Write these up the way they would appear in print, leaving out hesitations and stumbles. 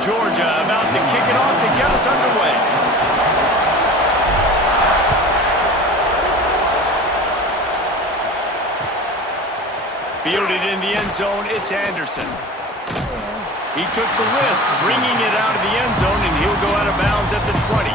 Georgia about to kick it off to get us underway. Fielded in the end zone, it's Anderson. He took the risk, bringing it out of the end zone, and he'll go out of bounds at the 20.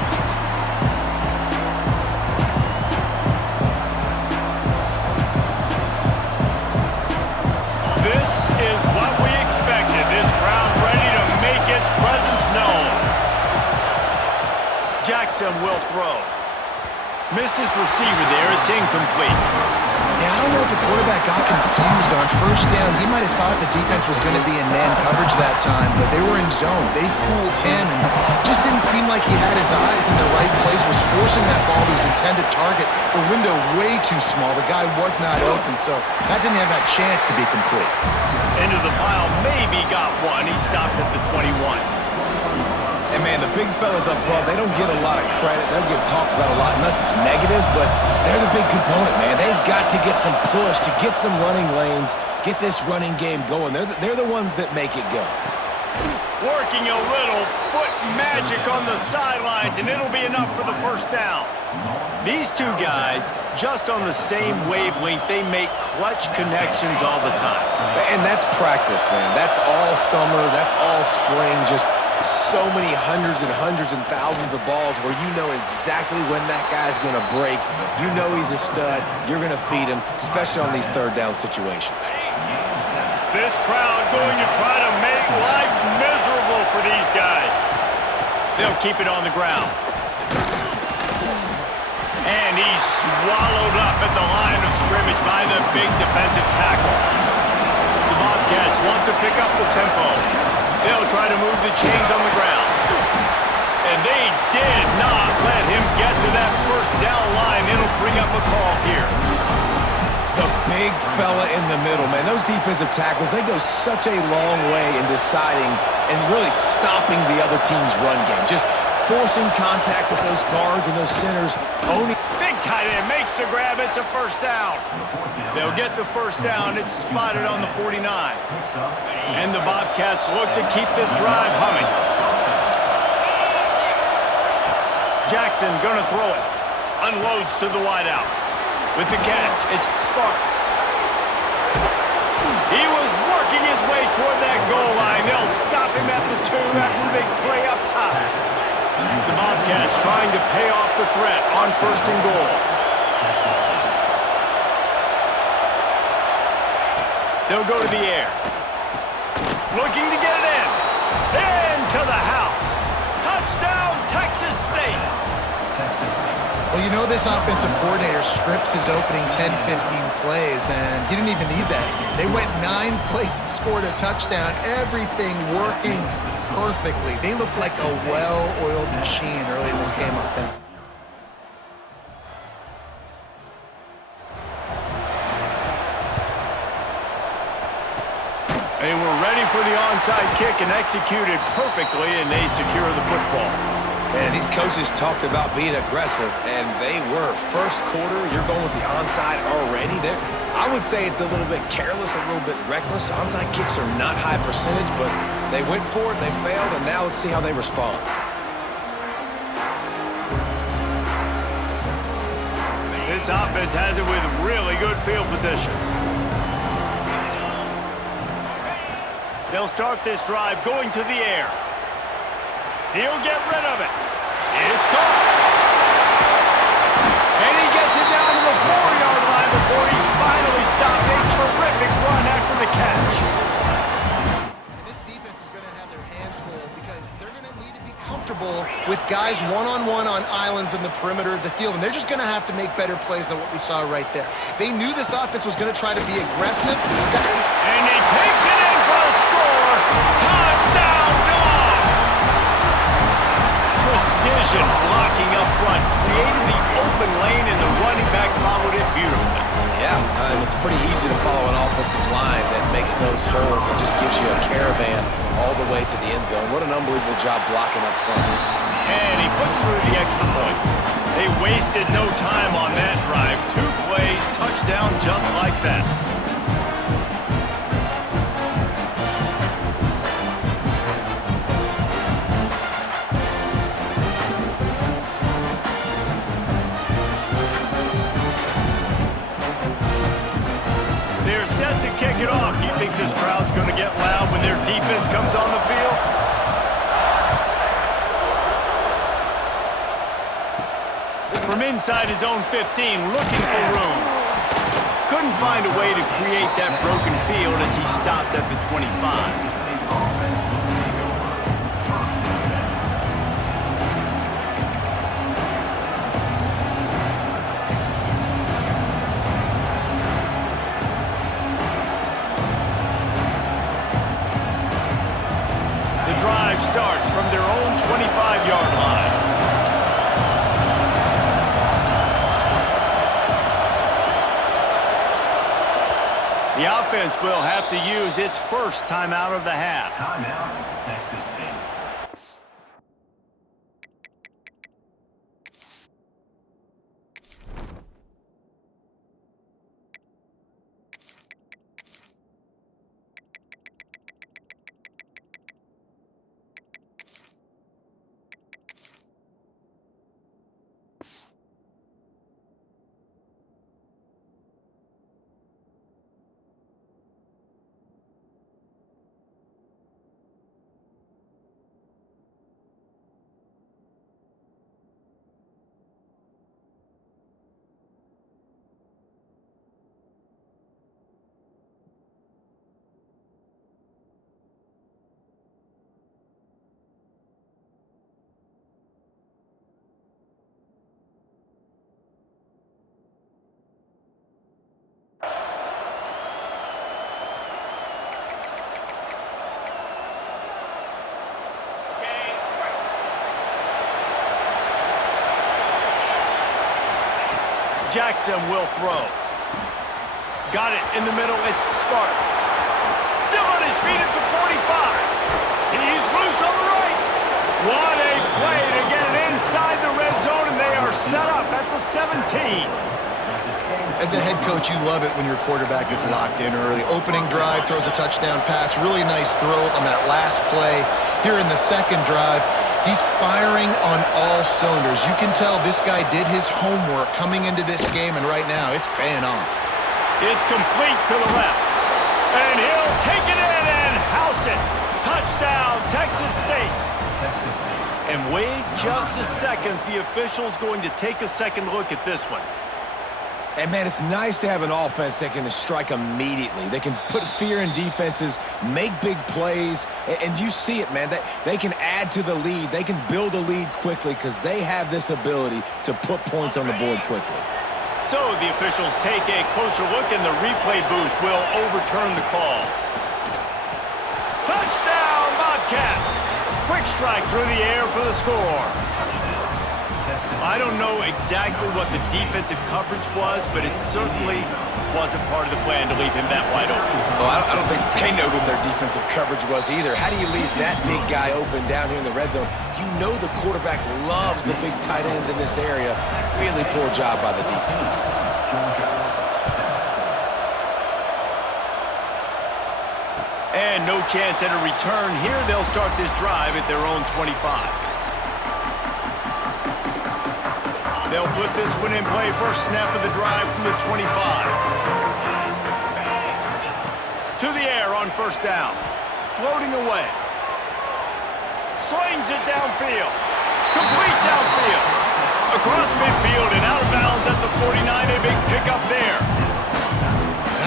This is what we expected. This crowd ready to make its presence known. Jackson will throw. Missed his receiver there. It's incomplete. Yeah, I don't know if the quarterback got confused on first down. He might have thought the defense was going to be in man coverage that time, but they were in zone. They fooled him and just didn't seem like he had his eyes in the right place, was forcing that ball to his intended target. The window way too small. The guy was not open, so that didn't have that chance to be complete. Into the pile, maybe got one. He stopped at the 21. And, man, the big fellas up front, they don't get a lot of credit. They don't get talked about a lot unless it's negative, but they're the big component, man. They've got to get some push, to get some running lanes, get this running game going. They're the ones that make it go. Working a little foot magic on the sidelines, and it'll be enough for the first down. These two guys, just on the same wavelength, they make clutch connections all the time. And that's practice, man. That's all summer. That's all spring. Just so many hundreds and thousands of balls where you know exactly when that guy's going to break. You know he's a stud. You're going to feed him, especially on these third down situations. This crowd going to try to make life miserable for these guys. They'll keep it on the ground. And he's swallowed up at the line of scrimmage by the big defensive tackle. The Bobcats want to pick up the tempo. They'll try to move the chains on the ground. And they did not let him get to that first down line. It'll bring up a call here. The big fella in the middle, man. Those defensive tackles, they go such a long way in deciding and really stopping the other team's run game. Just forcing contact with those guards and those centers. Big tight end makes the grab. It's a first down. They'll get the first down. It's spotted on the 49. And the Bobcats look to keep this drive humming. Jackson gonna throw it. Unloads to the wideout. With the catch, it's Sparks. He was working his way toward that goal line. They'll stop him at the 2 after the big play up top. The Bobcats trying to pay off the threat on first and goal. They'll go to the air. Looking to get it in. Into the house. Touchdown, Texas State. Well, you know this offensive coordinator scripts his opening 10-15 plays, and he didn't even need that. They went 9 plays and scored a touchdown. Everything working perfectly. They look like a well-oiled machine early in this game offensively. They were ready for the onside kick and executed perfectly, and they secure the football. And these coaches talked about being aggressive, and they were. First quarter, you're going with the onside already. I would say it's a little bit careless, a little bit reckless. Onside kicks are not high percentage, but they went for it, they failed, and now let's see how they respond. This offense has it with really good field position. They'll start this drive going to the air. He'll get rid of it. It's caught. And he gets it down to the 4-yard line before he's finally stopped. A terrific run after the catch. This defense is going to have their hands full because they're going to need to be comfortable with guys one-on-one on islands in the perimeter of the field, and they're just going to have to make better plays than what we saw right there. They knew this offense was going to try to be aggressive. And he takes it in for a score. Touchdown, Dogs! Precision blocking up front, created the open lane, and the running back followed it beautifully. Yeah, it's pretty easy to follow an offensive line that makes those holes and just gives you a caravan all the way to the end zone. What an unbelievable job blocking up front. And he puts through the extra point. They wasted no time on that drive. 2 plays, touchdown just like that. inside his own 15, looking for room. Couldn't find a way to create that broken field as he stopped at the 25. Starts from their own 25-yard line. The offense will have to use its first timeout of the half. Timeout, Texas State. Jackson will throw. Got it in the middle. It's Sparks. Still on his feet at the 45. He's loose on the right. What a play to get it inside the red zone, and they are set up at the 17. As a head coach, you love it when your quarterback is locked in early. Opening drive, throws a touchdown pass. Really nice throw on that last play. Here in the second drive, he's firing on all cylinders. You can tell this guy did his homework coming into this game, and right now it's paying off. It's complete to the left. And he'll take it in and house it. Touchdown, Texas State. And wait just a second. The official's going to take a second look at this one. And, man, it's nice to have an offense that can strike immediately. They can put fear in defenses, make big plays, and you see it, man. That they can add to the lead. They can build a lead quickly because they have this ability to put points on the board quickly. So the officials take a closer look, and the replay booth will overturn the call. Touchdown, Bobcats! Quick strike through the air for the score. I don't know exactly what the defensive coverage was, but it certainly wasn't part of the plan to leave him that wide open. Well, I don't think they know what their defensive coverage was either. How do you leave that big guy open down here in the red zone? You know the quarterback loves the big tight ends in this area. Really poor job by the defense. And no chance at a return here. They'll start this drive at their own 25. They'll put this one in play. First snap of the drive from the 25. To the air on first down. Floating away. Slings it downfield. Complete downfield. Across midfield and out of bounds at the 49. A big pickup there.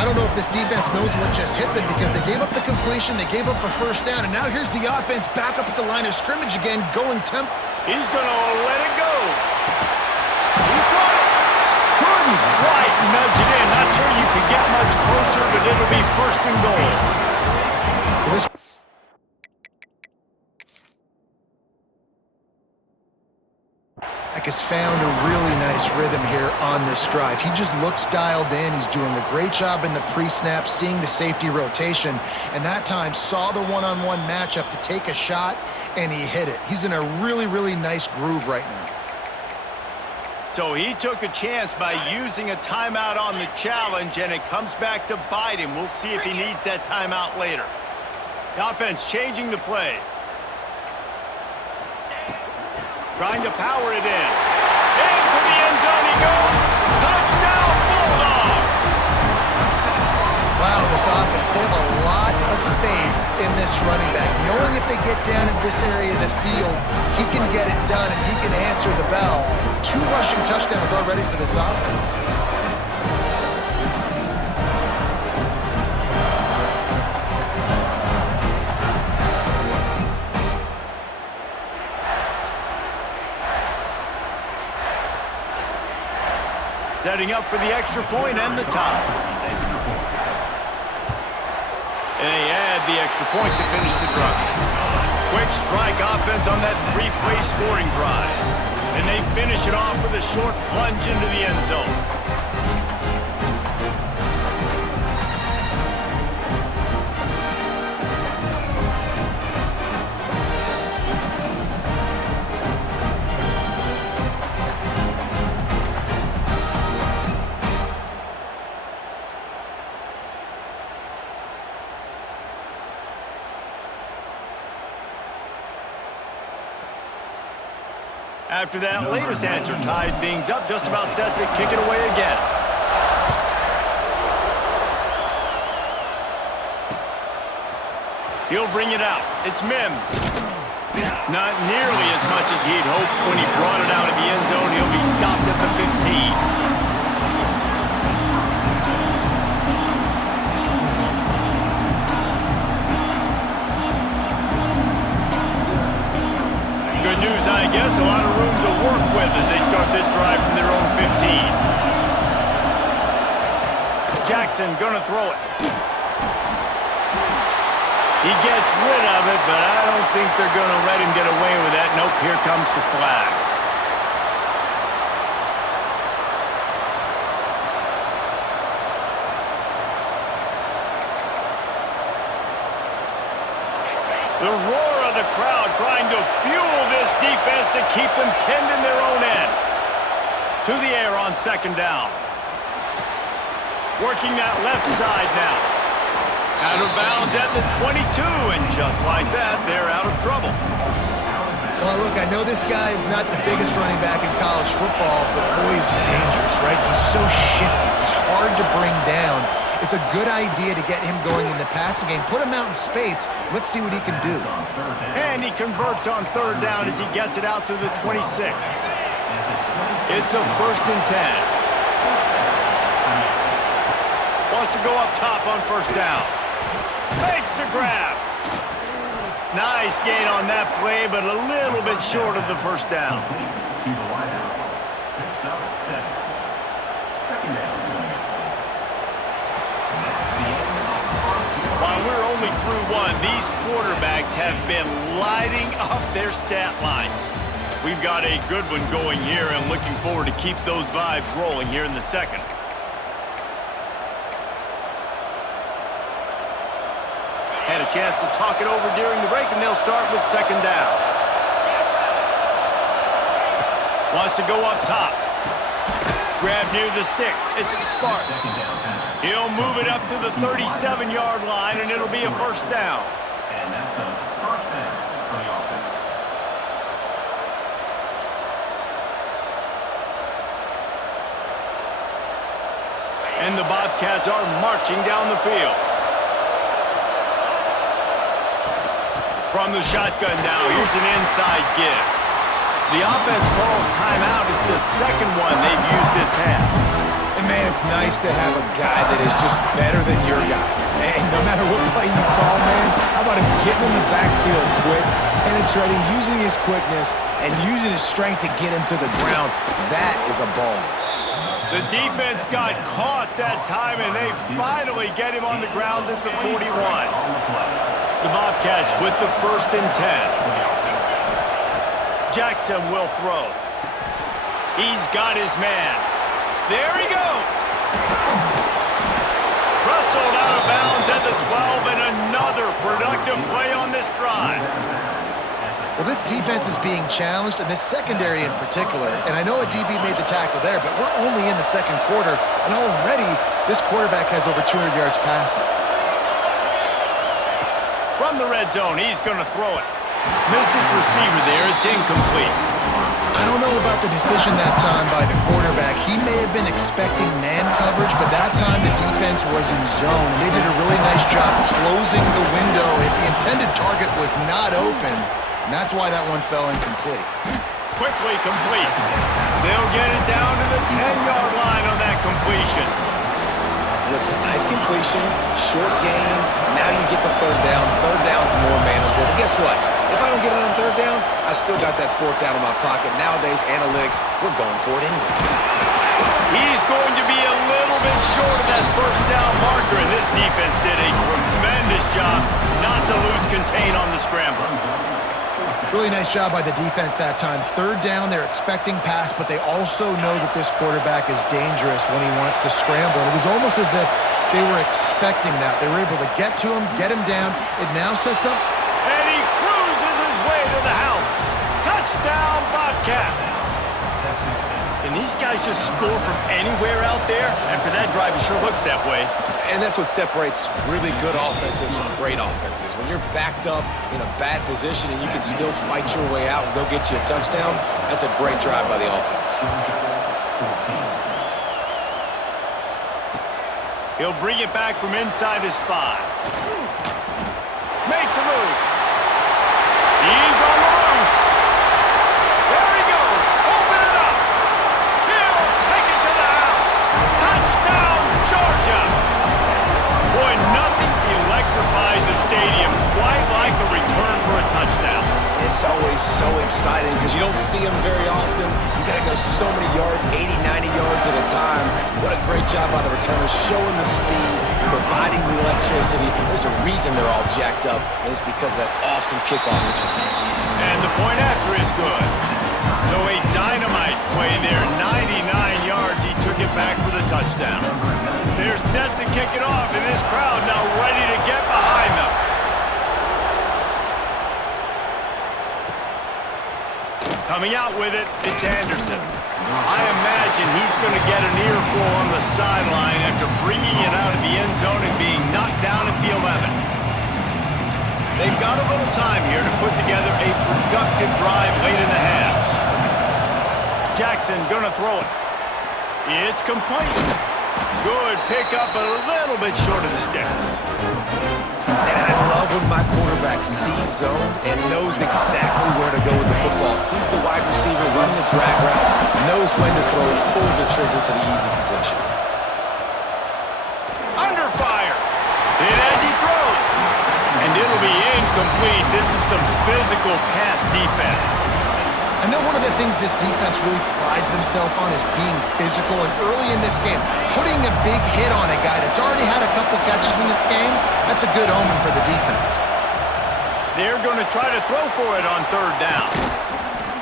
I don't know if this defense knows what just hit them because they gave up the completion, they gave up a first down, and now here's the offense back up at the line of scrimmage again, going temp. He's going to let it go. He caught it. Couldn't quite nudge it in. Not sure you could get much closer, but it'll be first and goal. This has found a really nice rhythm here on this drive. He just looks dialed in. He's doing a great job in the pre-snap, seeing the safety rotation, and that time saw the one-on-one matchup to take a shot, and he hit it. He's in a really, really nice groove right now. So he took a chance by using a timeout on the challenge, and it comes back to bite him. We'll see if he needs that timeout later. The offense changing the play. Trying to power it in. Into the end zone he goes. Touchdown, Bulldogs! Wow, this offense, they have a lot of faith in this running back, knowing if they get down and this area of the field, he can get it done and he can answer the bell. 2 rushing touchdowns already for this offense. Setting up for the extra point and the tie. And they add the extra point to finish the drive. Quick strike offense on that 3-play scoring drive. And they finish it off with a short plunge into the end zone. After that latest answer tied things up, just about set to kick it away again. He'll bring it out. It's Mims. Not nearly as much as he'd hoped when he brought it out of the end zone. He'll be stopped at the 15. Good news, I guess. A lot of room to work with as they start this drive from their own 15. Jackson gonna throw it. He gets rid of it, but I don't think they're gonna let him get away with that. Nope, here comes the flag. The roar of the crowd trying to fuel this defense to keep them pinned in their own end. To the air on second down. Working that left side now. Out of bounds at the 22, and just like that, they're out of trouble. Well, look, I know this guy is not the biggest running back in college football, but boy, is he dangerous, right? He's so shifty. He's hard to bring down. It's a good idea to get him going in the passing game. Put him out in space. Let's see what he can do. And he converts on third down as he gets it out to the 26. It's a 1st and 10. Wants to go up top on first down. Makes the grab. Nice gain on that play, but a little bit short of the first down. To the wideout. Picks up at 7. Second down. While we're only through one, these quarterbacks have been lighting up their stat lines. We've got a good one going here and looking forward to keep those vibes rolling here in the second. Had a chance to talk it over during the break, and they'll start with second down. Wants to go up top. Grab near the sticks. It's Sparks. He'll move it up to the 37-yard line, and it'll be a first down. And that's a first down for the offense. And the Bobcats are marching down the field. From the shotgun now, here's an inside give. The offense calls timeout. It's the second one they've used this half. And, man, it's nice to have a guy that is just better than your guys. And no matter what play you call, man, how about him getting in the backfield quick, penetrating, using his quickness, and using his strength to get him to the ground? That is a ball. The defense got caught that time, and they finally get him on the ground at the 41. The Bobcats with the 1st and 10. Jackson will throw. He's got his man. There he goes. Wrestled out of bounds at the 12, and another productive play on this drive. Well, this defense is being challenged, and this secondary in particular. And I know a DB made the tackle there, but we're only in the second quarter, and already this quarterback has over 200 yards passing. From the red zone, he's going to throw it. Missed his receiver there. It's incomplete. I don't know about the decision that time by the quarterback. He may have been expecting man coverage, but that time the defense was in zone. And they did a really nice job closing the window. The intended target was not open, And that's why that one fell incomplete. Quickly complete. They'll get it down to the 10-yard line on that completion. Listen, nice completion, short gain. Now you get to third down. Third down's more manageable. But guess what? If I don't get it on third down, I still got that fourth down in my pocket. Nowadays, analytics, we're going for it anyways. He's going to be a little bit short of that first down marker, and this defense did a tremendous job not to lose contain on the scramble. Really nice job by the defense that time. Third down, they're expecting pass, but they also know that this quarterback is dangerous when he wants to scramble. It was almost as if they were expecting that. They were able to get to him, get him down. It now sets up. And he cruises his way to the house. Touchdown, Bobcats. Can these guys just score from anywhere out there? After that drive, it sure looks that way. And that's what separates really good offenses from great offenses. When you're backed up in a bad position and you can still fight your way out and go get you a touchdown, that's a great drive by the offense. He'll bring it back from inside his 5. Makes a move. He's on the loose. There he goes. Open it up. He'll take it to the house. Touchdown, Georgia. Boy, nothing electrifies a stadium quite like a return for a touchdown. It's always so exciting because you don't see them very often. You got to go so many yards, 80, 90 yards at a time. What a great job by the returners, showing the speed, providing the electricity. There's a reason they're all jacked up, and it's because of that awesome kickoff return. And the point after is good. So a dynamite play there, 99 yards. He took it back for the touchdown. They're set to kick it off, and this crowd now ready to get behind them. Coming out with it, it's Anderson. I imagine he's going to get an earful on the sideline after bringing it out of the end zone and being knocked down at the 11. They've got a little time here to put together a productive drive late in the half. Jackson going to throw it. It's complete. Good pickup, a little bit short of the sticks. And I love when my quarterback sees zoned and knows exactly where to go with the football. Sees the wide receiver running the drag route, knows when to throw, pulls the trigger for the easy completion. Under fire. And as he throws. And it'll be incomplete. This is some physical pass defense. I know one of the things this defense really prides themselves on is being physical, and early in this game, putting a big hit on a guy that's already had a couple catches in this game, that's a good omen for the defense. They're going to try to throw for it on third down.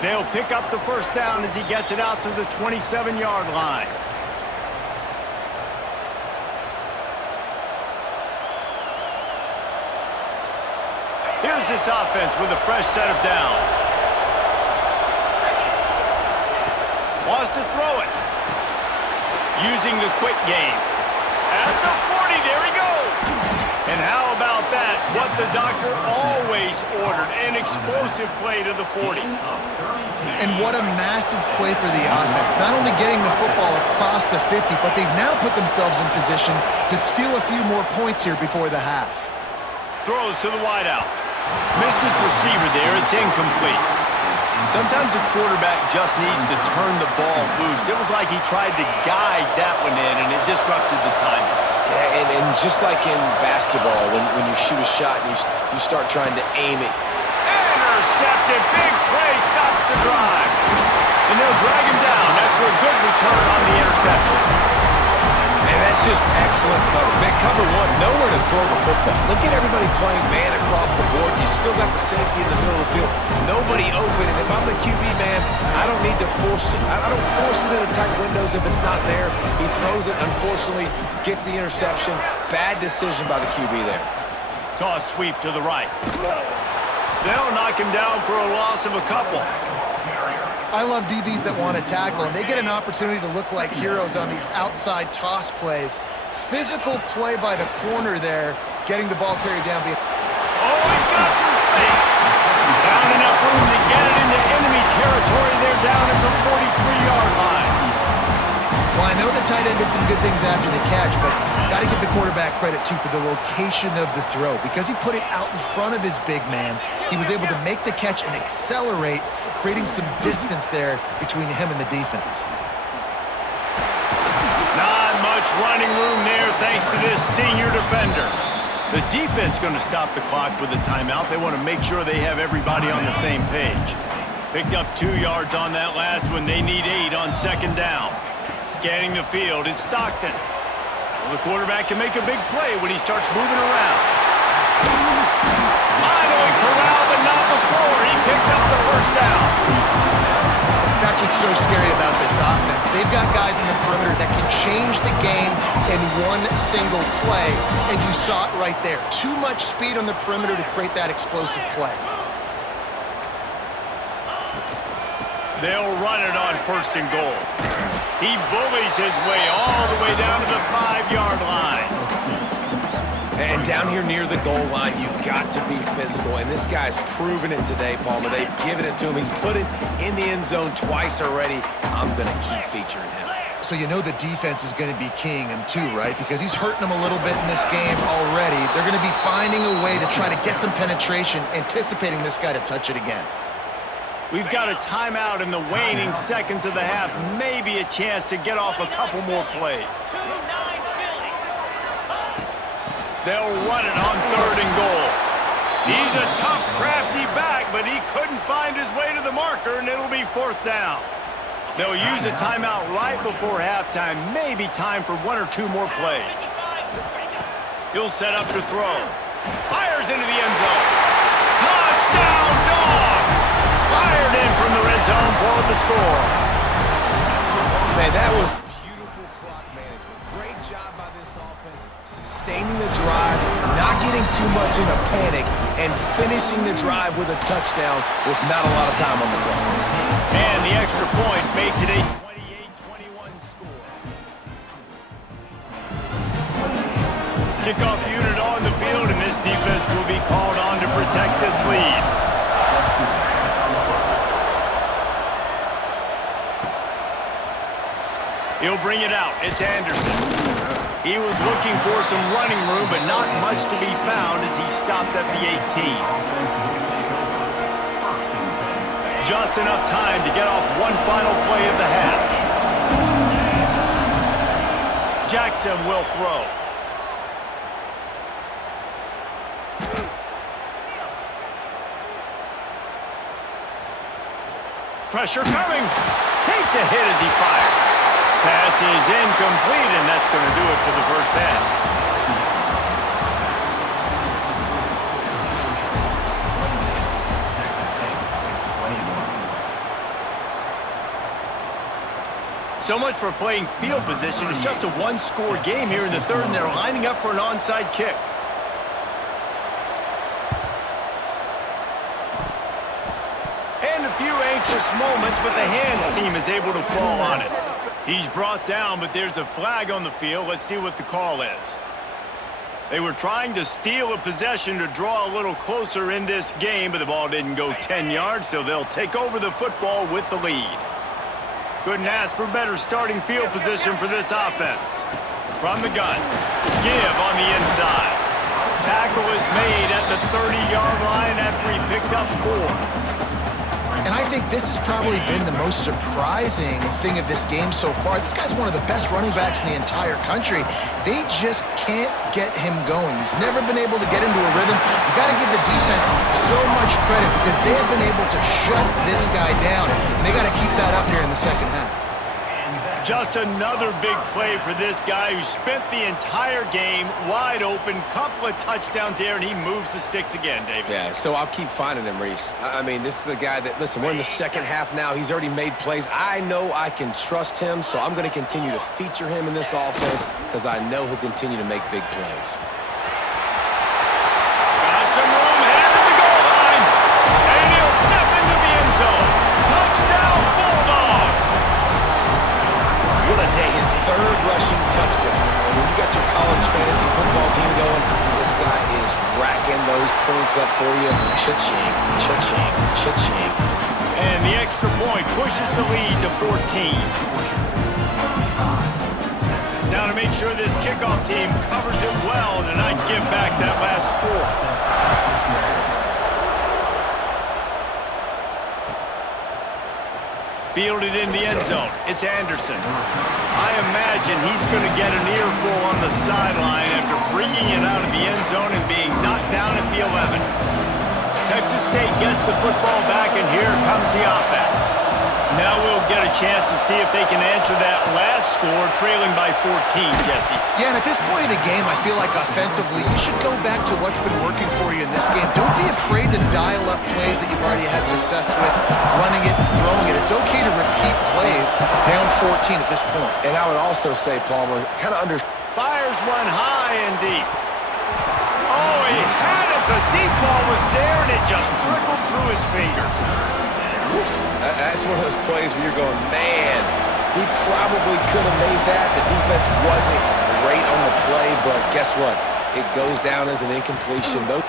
They'll pick up the first down as he gets it out to the 27-yard line. Here's this offense with a fresh set of downs. Wants to throw it. Using the quick game. At the 40, there he goes. And how about that? What the doctor always ordered, an explosive play to the 40. And what a massive play for the offense. Not only getting the football across the 50, but they've now put themselves in position to steal a few more points here before the half. Throws to the wideout. Missed his receiver there. It's incomplete. Sometimes a quarterback just needs to turn the ball loose. It was like he tried to guide that one in, and it disrupted the timing. Yeah, and just like in basketball, when you shoot a shot and you start trying to aim it. Intercepted. Big play. Stops the drive. And they'll drag him down after a good return on the interception. And that's just excellent cover. Man, cover one, nowhere to throw the football. Look at everybody playing man across the board. You still got the safety in the middle of the field. Nobody open. And if I'm the QB, man, I don't need to force it. I don't force it into tight windows if it's not there. He throws it, unfortunately, gets the interception. Bad decision by the QB there. Toss sweep to the right. They'll knock him down for a loss of a couple. I love DBs that want to tackle, and they get an opportunity to look like heroes on these outside toss plays. Physical play by the corner there, getting the ball carried down. Oh, he's got some space. Found enough room to get it into enemy territory there down at the 43-yard line. Well, I know the tight tight end did some good things after the catch, but got to give the quarterback credit, too, for the location of the throw. Because he put it out in front of his big man, he was able to make the catch and accelerate, creating some distance there between him and the defense. Not much running room there thanks to this senior defender. The defense going to stop the clock with a timeout. They want to make sure they have everybody on the same page. Picked up 2 yards on that last one. They need 8 on second down. Scanning the field, it's Stockton. Well, the quarterback can make a big play when he starts moving around. Finally corralled, but not before. He picked up the first down. That's what's so scary about this offense. They've got guys in the perimeter that can change the game in one single play, and you saw it right there. Too much speed on the perimeter to create that explosive play. They'll run it on first and goal. He bullies his way all the way down to the 5-yard line. And down here near the goal line, you've got to be physical. And this guy's proven it today, Palmer. They've given it to him. He's put it in the end zone twice already. I'm going to keep featuring him. So you know the defense is going to be keying him too, right? Because he's hurting them a little bit in this game already. They're going to be finding a way to try to get some penetration, anticipating this guy to touch it again. We've got a timeout in the waning seconds of the half. Maybe a chance to get off a couple more plays. They'll run it on third and goal. He's a tough, crafty back, but he couldn't find his way to the marker, and it'll be fourth down. They'll use a timeout right before halftime. Maybe time for 1 or 2 more plays. He'll set up to throw. Fires into the end zone. Touchdown, Dogs! Fired in from the red zone for the score. Man, that was beautiful clock management. Great job by this offense, sustaining the drive, not getting too much in a panic, and finishing the drive with a touchdown with not a lot of time on the clock. And the extra point makes it a 28-21 score. Kickoff unit on the field, and this defense will be called on to protect this lead. He'll bring it out. It's Anderson. He was looking for some running room, but not much to be found as he stopped at the 18. Just enough time to get off one final play of the half. Jackson will throw. Pressure coming. Takes a hit as he fires. Pass is incomplete, and that's going to do it for the first half. So much for playing field position. It's just a one-score game here in the third, and they're lining up for an onside kick. And a few anxious moments, but the hands team is able to fall on it. He's brought down, but there's a flag on the field. Let's see what the call is. They were trying to steal a possession to draw a little closer in this game, but the ball didn't go 10 yards, so they'll take over the football with the lead. Couldn't ask for better starting field position for this offense. From the gun, give on the inside. Tackle is made at the 30-yard line after he picked up 4. And I think this has probably been the most surprising thing of this game so far. This guy's one of the best running backs in the entire country. They just can't get him going. He's never been able to get into a rhythm. You've got to give the defense so much credit because they have been able to shut this guy down. And they got to keep that up here in the second half. Just another big play for this guy who spent the entire game wide open. Couple of touchdowns there, and he moves the sticks again, David. Yeah, so I'll keep finding him, Reese. I mean, this is a guy that, listen, we're in the second half now. He's already made plays. I know I can trust him, so I'm going to continue to feature him in this offense because I know he'll continue to make big plays. Got some room, headed to the goal line, and he'll step into the end zone. Touchdown, Bulldogs! What a day, his third rushing touchdown. And when you got your college fantasy football team going, this guy is racking those points up for you. Cha-ching, cha-ching, cha-ching. And the extra point pushes the lead to 14. make sure this kickoff team covers it well to not give back that last score. Fielded in the end zone. It's Anderson. I imagine he's going to get an earful on the sideline after bringing it out of the end zone and being knocked down at the 11. Texas State gets the football back, and here comes the offense. Now we'll get a chance to see if they can answer that last score, trailing by 14, Jesse. Yeah, and at this point of the game, I feel like offensively, you should go back to what's been working for you in this game. Don't be afraid to dial up plays that you've already had success with, running it and throwing it. It's okay to repeat plays down 14 at this point. And I would also say, Palmer, kind of Fires one high and deep. Oh, he had it. The deep ball was there, and it just trickled through his fingers. That's one of those plays where you're going, man, he probably could have made that. The defense wasn't great on the play, but guess what? It goes down as an incompletion. Intercepted,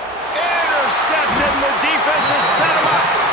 and the defense has set him up.